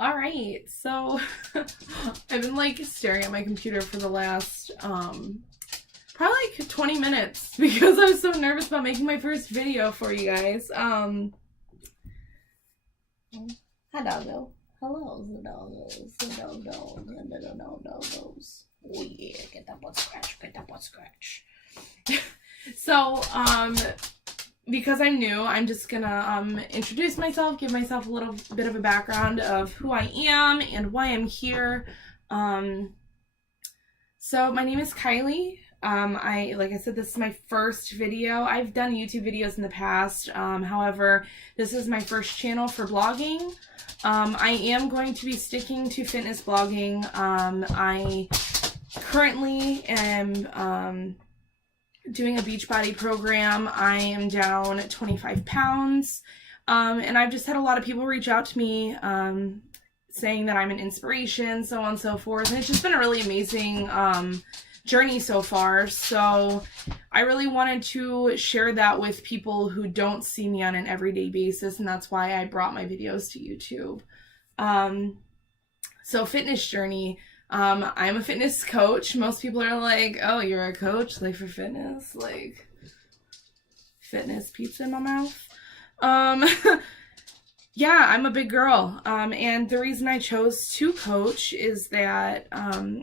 All right, so I've been like staring at my computer for the last probably like 20 minutes because I was so nervous about making my first video for you guys. Hi doggo. Hello, the doggos. The doggos. Oh yeah, get that butt scratch. So, because I'm new, I'm just gonna introduce myself, give myself a little bit of a background of who I am and why I'm here. So my name is Kylie. Like I said, this is my first video. I've done YouTube videos in the past. However, this is my first channel for blogging. I am going to be sticking to fitness blogging. I currently am doing a Beachbody program. I am down 25 pounds. And I've just had a lot of people reach out to me saying that I'm an inspiration, so on and so forth. And it's just been a really amazing journey so far. So I really wanted to share that with people who don't see me on an everyday basis, and that's why I brought my videos to YouTube. So fitness journey. I'm a fitness coach. Most people are like, oh, you're a coach, like for fitness, like fitness pizza in my mouth. Yeah, I'm a big girl. And the reason I chose to coach is that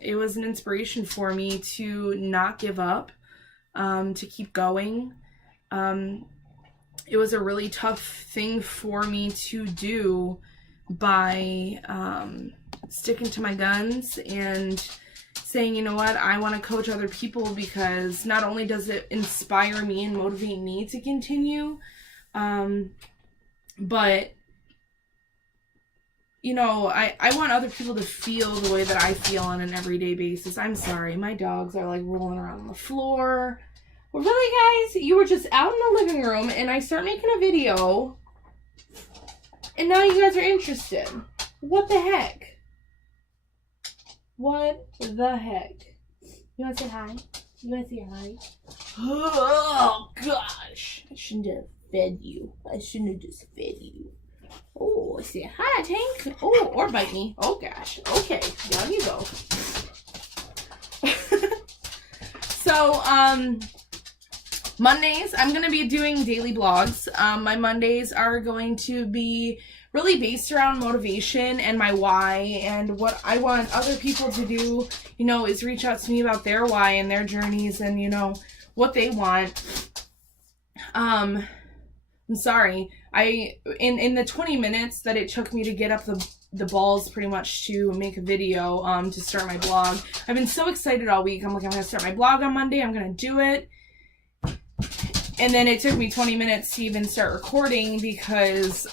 it was an inspiration for me to not give up, to keep going. It was a really tough thing for me to do by sticking to my guns and saying, you know what, I want to coach other people because not only does it inspire me and motivate me to continue, but you know, I want other people to feel the way that I feel on an everyday basis. I'm sorry, my dogs are like rolling around on the floor. Well, really, guys? You were just out in the living room and I start making a video and now you guys are interested. What the heck? What the heck? You want to say hi? You want to say hi? Oh, gosh. I shouldn't have fed you. I shouldn't have just fed you. Oh, say hi, Tank. Oh, or bite me. Oh, gosh. Okay, down you go. So, Mondays, I'm going to be doing daily vlogs. My Mondays are going to be really based around motivation and my why, and what I want other people to do, you know, is reach out to me about their why and their journeys and, you know, what they want. I'm sorry. In the 20 minutes that it took me to get up the balls pretty much to make a video, to start my blog, I've been so excited all week. I'm like, I'm going to start my blog on Monday. I'm going to do it. And then it took me 20 minutes to even start recording because,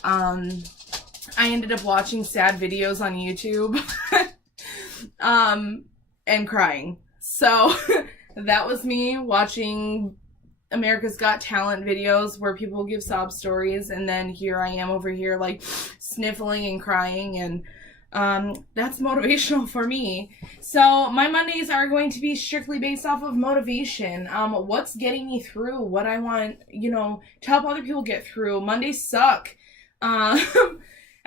I ended up watching sad videos on YouTube, and crying. So that was me watching America's Got Talent videos where people give sob stories, and then here I am over here like sniffling and crying, and that's motivational for me. So my Mondays are going to be strictly based off of motivation, what's getting me through, what I want, you know, to help other people get through. Mondays suck.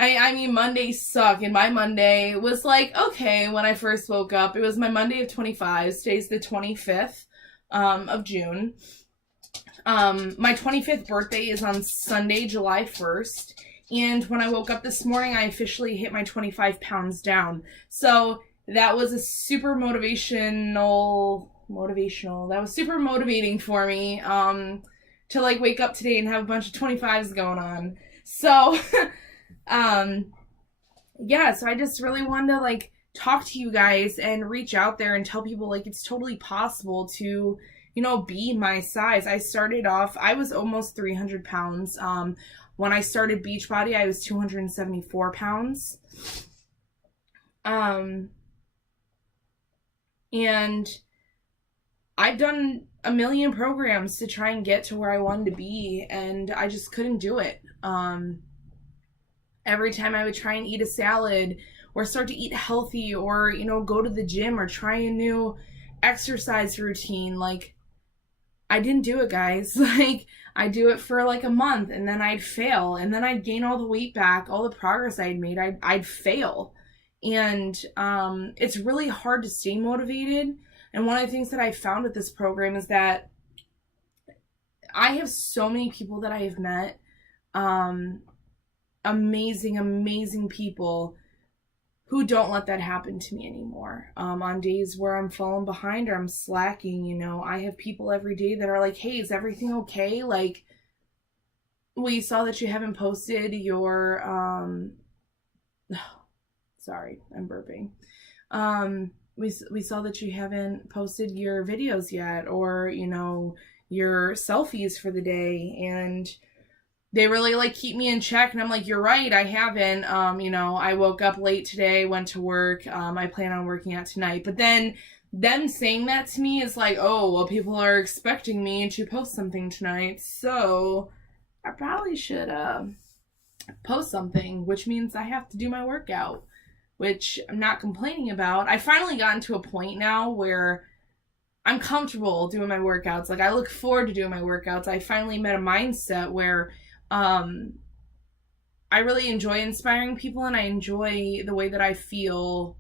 I mean, Mondays suck, and my Monday was like, okay, when I first woke up, it was my Monday of 25, today's the 25th, of June. My 25th birthday is on Sunday, July 1st, and when I woke up this morning, I officially hit my 25 pounds down. So that was a super motivational, that was super motivating for me, to like wake up today and have a bunch of 25s going on. So, yeah, so I just really wanted to like talk to you guys and reach out there and tell people like it's totally possible to, you know, be my size. I started off, I was almost 300 pounds. When I started Beachbody, I was 274 pounds. And I've done a million programs to try and get to where I wanted to be, and I just couldn't do it. Every time I would try and eat a salad or start to eat healthy or, you know, go to the gym or try a new exercise routine, like, I didn't do it, guys. Like, I'd do it for like a month, and then I'd fail, and then I'd gain all the weight back, all the progress I'd made, I'd fail. And it's really hard to stay motivated. And one of the things that I found with this program is that I have so many people that I have met, amazing people who don't let that happen to me anymore. On days where I'm falling behind or I'm slacking, you know, I have people every day that are like, hey, is everything okay? Like, we saw that you haven't posted your, sorry, I'm burping. We saw that you haven't posted your videos yet, or, you know, your selfies for the day, and they really like keep me in check. And I'm like, you're right, I haven't. You know, I woke up late today, went to work. I plan on working out tonight. But then them saying that to me is like, oh, well, people are expecting me to post something tonight, so I probably should post something, which means I have to do my workout, which I'm not complaining about. I finally gotten to a point now where I'm comfortable doing my workouts. Like, I look forward to doing my workouts. I finally met a mindset where I really enjoy inspiring people, and I enjoy the way that I feel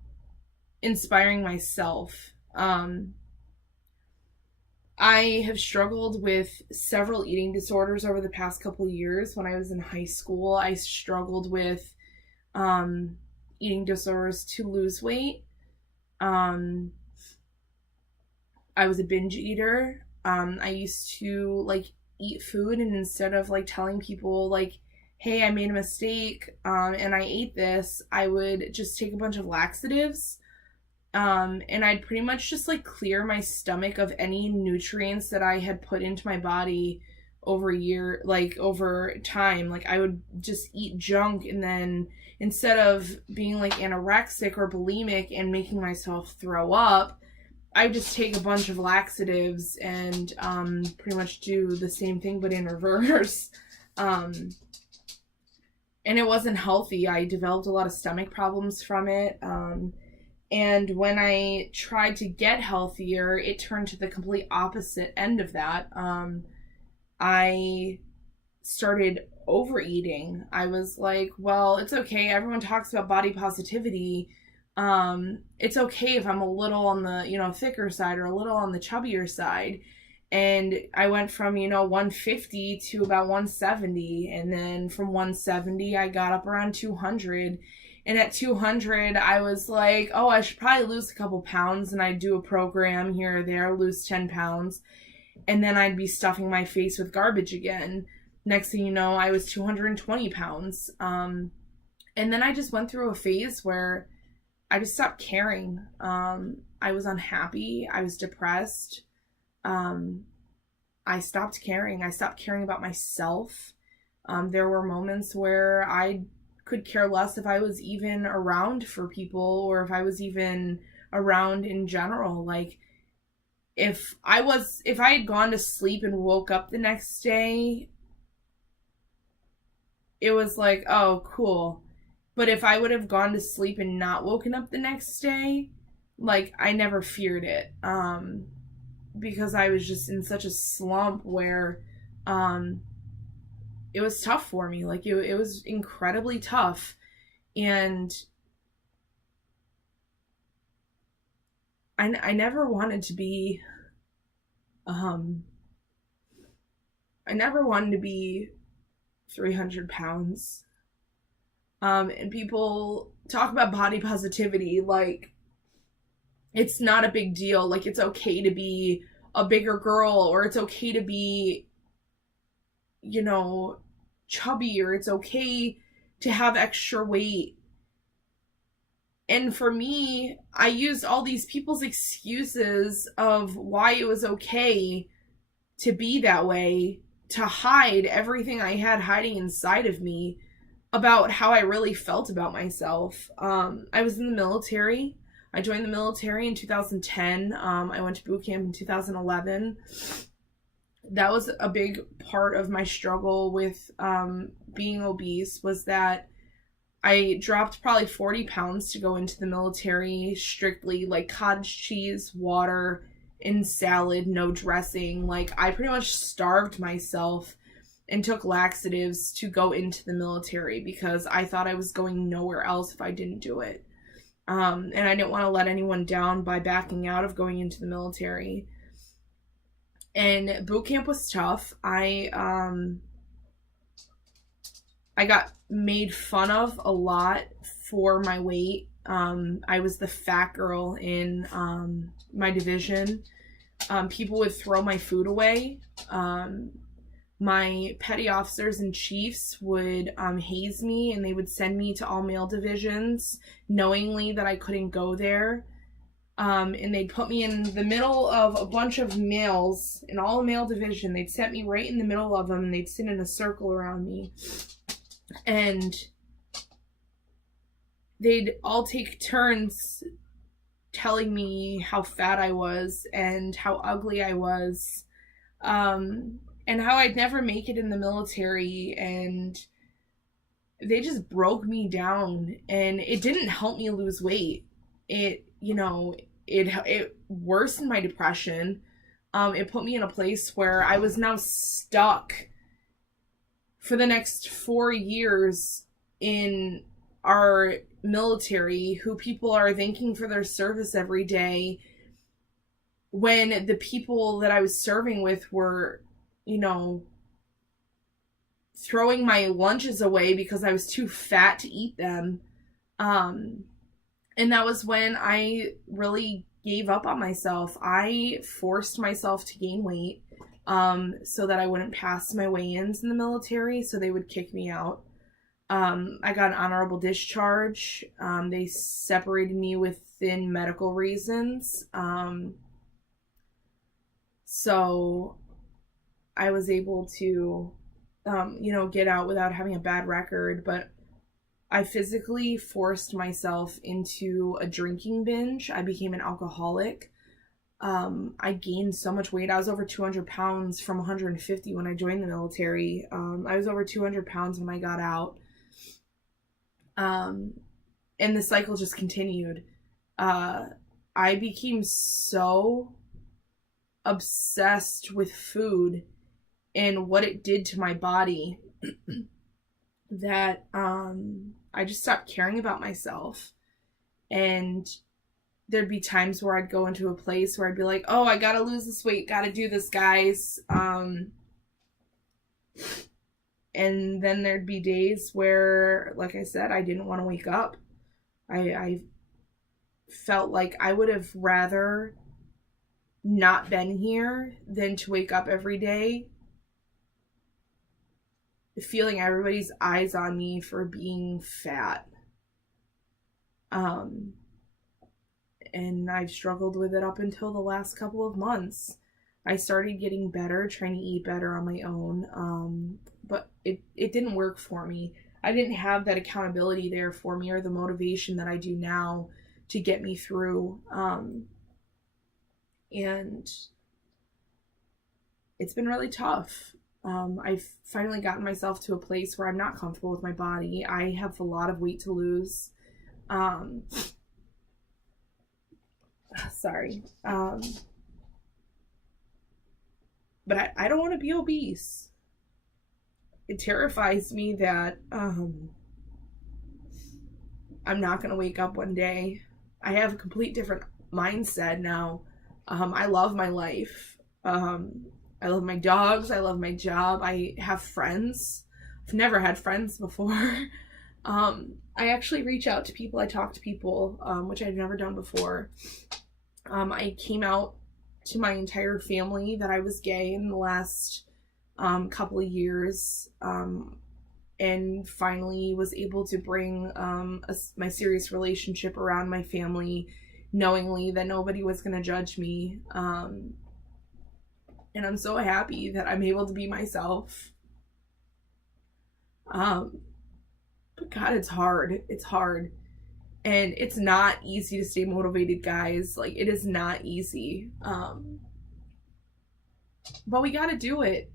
inspiring myself. I have struggled with several eating disorders over the past couple of years. When I was in high school, I struggled with eating disorders to lose weight. I was a binge eater. I used to like eat food, and instead of like telling people like, hey, I made a mistake and I ate this, I would just take a bunch of laxatives, and I'd pretty much just like clear my stomach of any nutrients that I had put into my body over time. Like, I would just eat junk, and then instead of being like anorexic or bulimic and making myself throw up, I would just take a bunch of laxatives and pretty much do the same thing but in reverse. And it wasn't healthy. I developed a lot of stomach problems from it. And when I tried to get healthier, it turned to the complete opposite end of that. I started overeating. I was like, well, it's okay. Everyone talks about body positivity. It's okay if I'm a little on the, you know, thicker side or a little on the chubbier side. And I went from, you know, 150 to about 170. And then from 170, I got up around 200. And at 200, I was like, oh, I should probably lose a couple pounds. And I'd do a program here or there, lose 10 pounds. And then I'd be stuffing my face with garbage again. Next thing you know, I was 220 pounds. And then I just went through a phase where I just stopped caring. I was unhappy. I was depressed. I stopped caring. I stopped caring about myself. There were moments where I could care less if I was even around for people, or if I was even around in general. Like, if I had gone to sleep and woke up the next day, it was like, oh, cool. But if I would have gone to sleep and not woken up the next day, like, I never feared it. Because I was just in such a slump where it was tough for me. Like, it was incredibly tough. And I never wanted to be, I never wanted to be 300 pounds. And people talk about body positivity like it's not a big deal. Like, it's okay to be a bigger girl, or it's okay to be, you know, chubby, or it's okay to have extra weight. And for me, I used all these people's excuses of why it was okay to be that way to hide everything I had hiding inside of me about how I really felt about myself. I was in the military. I joined the military in 2010. I went to boot camp in 2011. That was a big part of my struggle with being obese, was that I dropped probably 40 pounds to go into the military, strictly like cottage cheese, water, and salad, no dressing. Like, I pretty much starved myself and took laxatives to go into the military because I thought I was going nowhere else if I didn't do it. And I didn't want to let anyone down by backing out of going into the military. And boot camp was tough. I got made fun of a lot for my weight. I was the fat girl in my division. People would throw my food away. My petty officers and chiefs would haze me, and they would send me to all male divisions knowingly that I couldn't go there. And they'd put me in the middle of a bunch of males in all male division. They'd set me right in the middle of them, and they'd sit in a circle around me. And they'd all take turns telling me how fat I was and how ugly I was, and how I'd never make it in the military, and they just broke me down, and it didn't help me lose weight. It worsened my depression. It put me in a place where I was now stuck for the next 4 years in our military, who people are thanking for their service every day, when the people that I was serving with were, throwing my lunches away because I was too fat to eat them. And that was when I really gave up on myself. I forced myself to gain weight so that I wouldn't pass my weigh-ins in the military, so they would kick me out. I got an honorable discharge. They separated me within medical reasons. So I was able to, get out without having a bad record, but I physically forced myself into a drinking binge. I became an alcoholic. I gained so much weight. I was over 200 pounds from 150 when I joined the military. I was over 200 pounds when I got out. And the cycle just continued. I became so obsessed with food and what it did to my body that I just stopped caring about myself. And there'd be times where I'd go into a place where I'd be like, oh, I gotta lose this weight, gotta do this, guys. And then there'd be days where, like I said, I didn't want to wake up. I felt like I would have rather not been here than to wake up every day feeling everybody's eyes on me for being fat. And I've struggled with it up until the last couple of months. I started getting better, trying to eat better on my own, but it didn't work for me. I didn't have that accountability there for me, or the motivation that I do now to get me through. And it's been really tough. I've finally gotten myself to a place where I'm not comfortable with my body. I have a lot of weight to lose. Sorry. But I don't want to be obese. It terrifies me that I'm not going to wake up one day. I have a complete different mindset now. I love my life. I love my dogs. I love my job. I have friends. I've never had friends before. I actually reach out to people. I talk to people, which I've never done before. I came out to my entire family that I was gay in the last couple of years, and finally was able to bring my serious relationship around my family, knowingly that nobody was going to judge me. And I'm so happy that I'm able to be myself. But God, it's hard. It's hard. And it's not easy to stay motivated, guys. Like, it is not easy. But we gotta do it.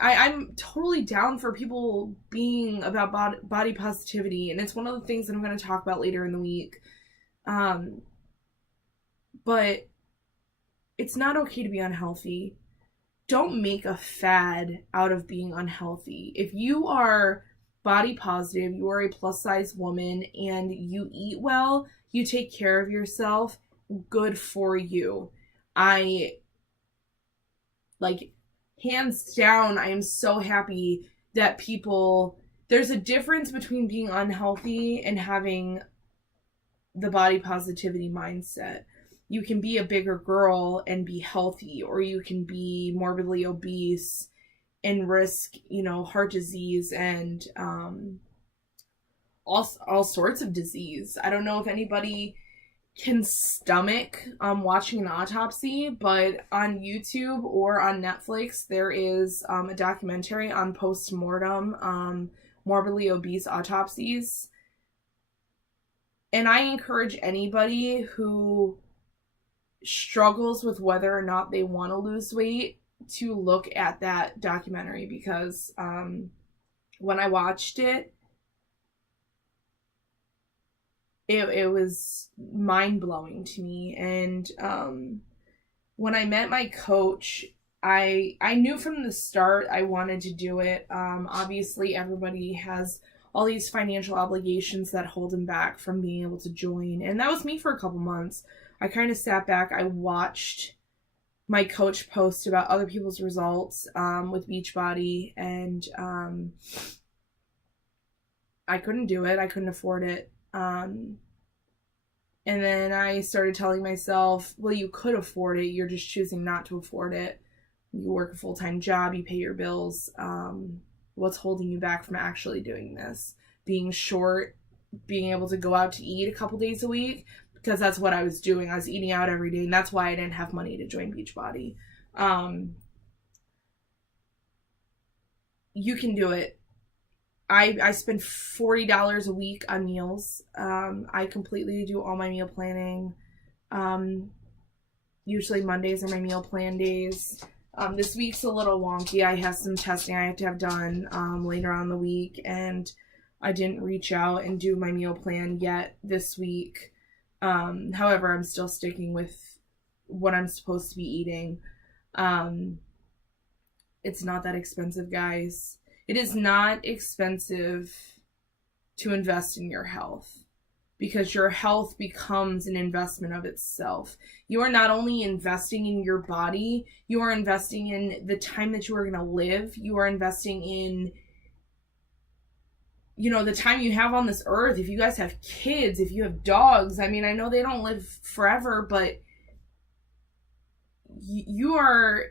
I'm totally down for people being about body positivity. And it's one of the things that I'm going to talk about later in the week. But it's not okay to be unhealthy. don't make a fad out of being unhealthy. If you are body positive, you are a plus size woman, and you eat well, you take care of yourself, good for you. I, like, hands down, I am so happy that people, there's a difference between being unhealthy and having the body positivity mindset. You can be a bigger girl and be healthy, or you can be morbidly obese and risk, you know, heart disease and all sorts of disease. I don't know if anybody can stomach watching an autopsy, but on YouTube or on Netflix there is a documentary on post-mortem morbidly obese autopsies. And I encourage anybody who struggles with whether or not they want to lose weight to look at that documentary, because when I watched it, it was mind-blowing to me. And when I met my coach, I knew from the start I wanted to do it. Obviously everybody has all these financial obligations that hold them back from being able to join, and that was me for a couple months. I kind of sat back, I watched my coach post about other people's results with Beachbody, and I couldn't do it. I couldn't afford it. And then I started telling myself, well, you could afford it. You're just choosing not to afford it. You work a full-time job. You pay your bills. What's holding you back from actually doing this? Being short, being able to go out to eat a couple days a week, because that's what I was doing. I was eating out every day, and that's why I didn't have money to join Beachbody. You can do it. I spend $40 a week on meals. I completely do all my meal planning. Usually Mondays are my meal plan days. This week's a little wonky. I have some testing I have to have done later on in the week, and I didn't reach out and do my meal plan yet this week. However, I'm still sticking with what I'm supposed to be eating. It's not that expensive, guys. It is not expensive to invest in your health, because your health becomes an investment of itself. You are not only investing in your body, you are investing in the time that you are going to live. You are investing in, you know, the time you have on this earth. If you guys have kids, if you have dogs, I mean, I know they don't live forever, but you are,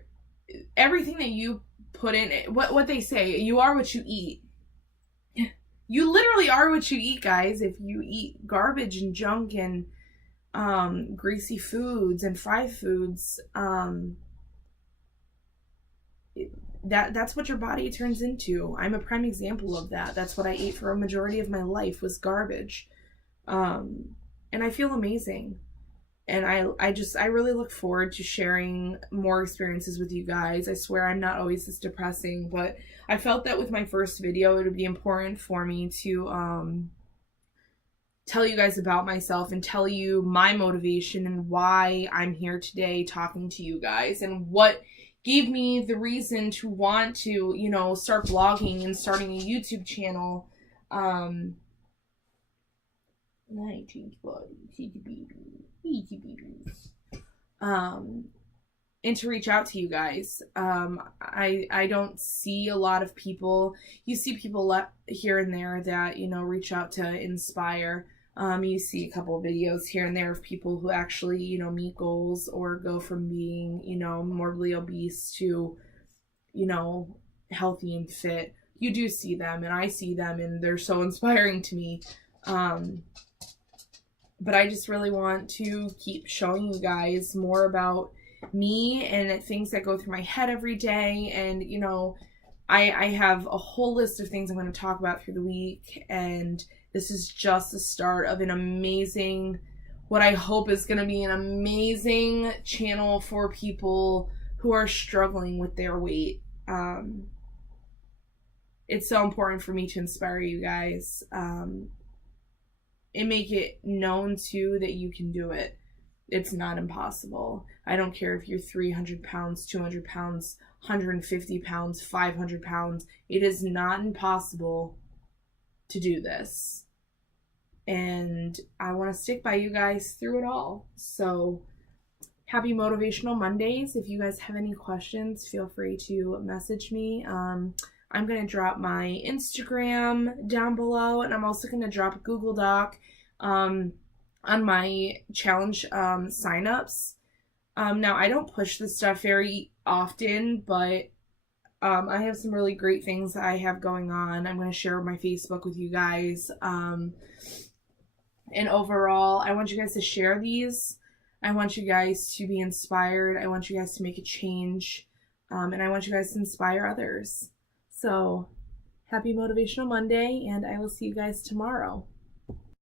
everything that you put in, what they say, you are what you eat. You literally are what you eat, guys. If you eat garbage and junk and greasy foods and fried foods, that's what your body turns into. I'm a prime example of that. That's what I ate for a majority of my life, was garbage. And I feel amazing. And I really look forward to sharing more experiences with you guys. I swear I'm not always this depressing, but I felt that with my first video, it would be important for me to tell you guys about myself and tell you my motivation and why I'm here today talking to you guys, and what gave me the reason to want to, you know, start blogging and starting a YouTube channel. And to reach out to you guys. I don't see a lot of people. You see people here and there that, you know, reach out to inspire. You see a couple of videos here and there of people who actually, you know, meet goals or go from being, you know, morbidly obese to, you know, healthy and fit. You do see them, and I see them, and they're so inspiring to me. But I just really want to keep showing you guys more about me and things that go through my head every day. And, you know, I have a whole list of things I'm going to talk about through the week, and this is just the start of an amazing, what I hope is going to be an amazing channel for people who are struggling with their weight. It's so important for me to inspire you guys, and make it known too that you can do it. It's not impossible. I don't care if you're 300 pounds, 200 pounds, 150 pounds, 500 pounds. It is not impossible to do this. And I want to stick by you guys through it all. So happy Motivational Mondays. If you guys have any questions, feel free to message me. I'm going to drop my Instagram down below, and I'm also going to drop a Google Doc on my challenge signups. Now, I don't push this stuff very often, but I have some really great things that I have going on. I'm going to share my Facebook with you guys. And overall, I want you guys to share these. I want you guys to be inspired. I want you guys to make a change. And I want you guys to inspire others. So, happy Motivational Monday, and I will see you guys tomorrow.